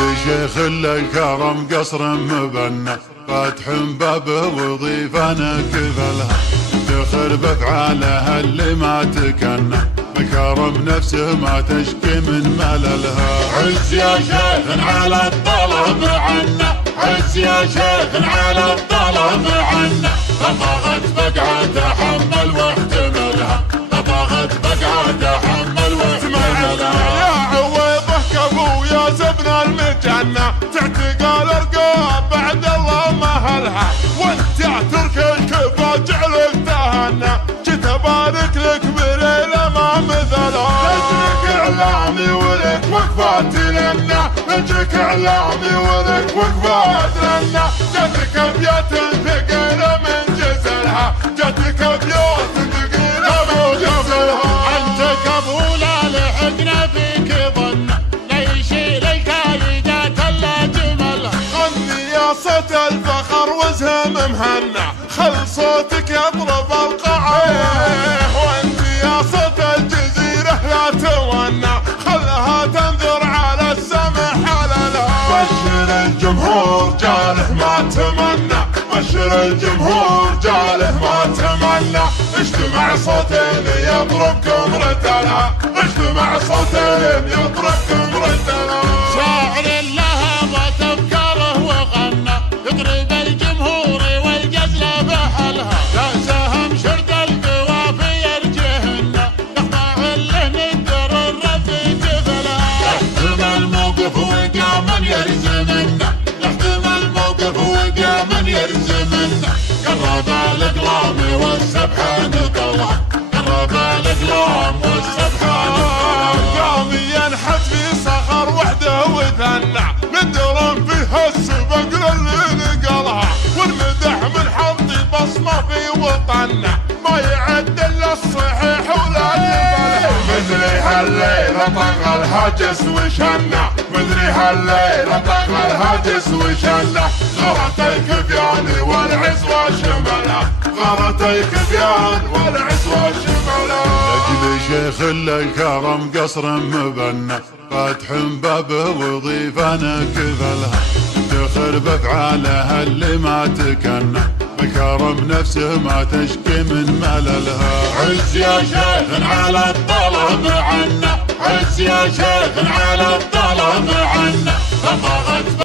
لي شيخ الكرم قصر مبنى، فاتح بابه وضيفا كفلها، افتخر بافعالها اللي ما تكنى، بكرم نفسه ما تشكي من مللها. عز يا شيخ على الطلب عنا، عز يا شيخ على الطلب عنا، طبغت بقعة تحمل واحتملها، طبغت بقعة تحمل واحتملها. يا عويضه كابويا زبن المجنة، تعتقى الارقام بعد الله مهلها، وانت يا ترك الكفا جعلك تهنى، جيت ابارك لك بليله ما مثلها. نجرك اعلامي ولك وقفات لنا، نجرك اعلامي ولك وقفات لنا، جاتك ابيات ثقيله من جزلها، جاتك ابيات ثقيله من جزلها. انت قبوله لحقنا فيك ظن، ليش لك عيدات الا جملها. غني يا صوت الفخر وزهم مهنى، خل صوتك يضرب القاعة، وانت يا صوت الجزيرة لا تونى، خلها تنذر على السمع حللها. بشر الجمهور جاله ما تمنى، بشر الجمهور جاله ما تمنى، اجتمع صوتين يضربكم رتلها، اجتمع صوتين يضربكم رتلها. شاعر لها ضت افكاره وغنى، يضرب الجمهور والجزل بحلها، لا سهم شرد القوافي يرجهن، يخضع له ندر الرفي جفلها. يحتم الموقف وقاما يرزمنا، يحتم الموقف وقاما يرزمنا، قرب الاقلام والسبحه نقلها، قرب الاقلام والسبحه نقلها. قام ينحت في صخر وحده وثنى، ندرم فيها السبق للي نقلها، والمدح من حظي بصمه في وطننا، ما يعد الا الصحيح ولا يقبلها. مدري هالليلة طق الهاجس وشنا، مدري هالليلة طق الهاجس وشنا، غرت الكفيان والعز وشملها، غرت الكفيان والعز وشملها. لاجل شيخ الكرم قصر مبنى، فاتح بابه وضيفا كفلها، افتخر بافعالها اللي ما تكنى، بكرم نفسه ما تشكي من مللها. عز يا شيخ على الطلب عنا، عز يا شيخ على الطلب عنا، طبغت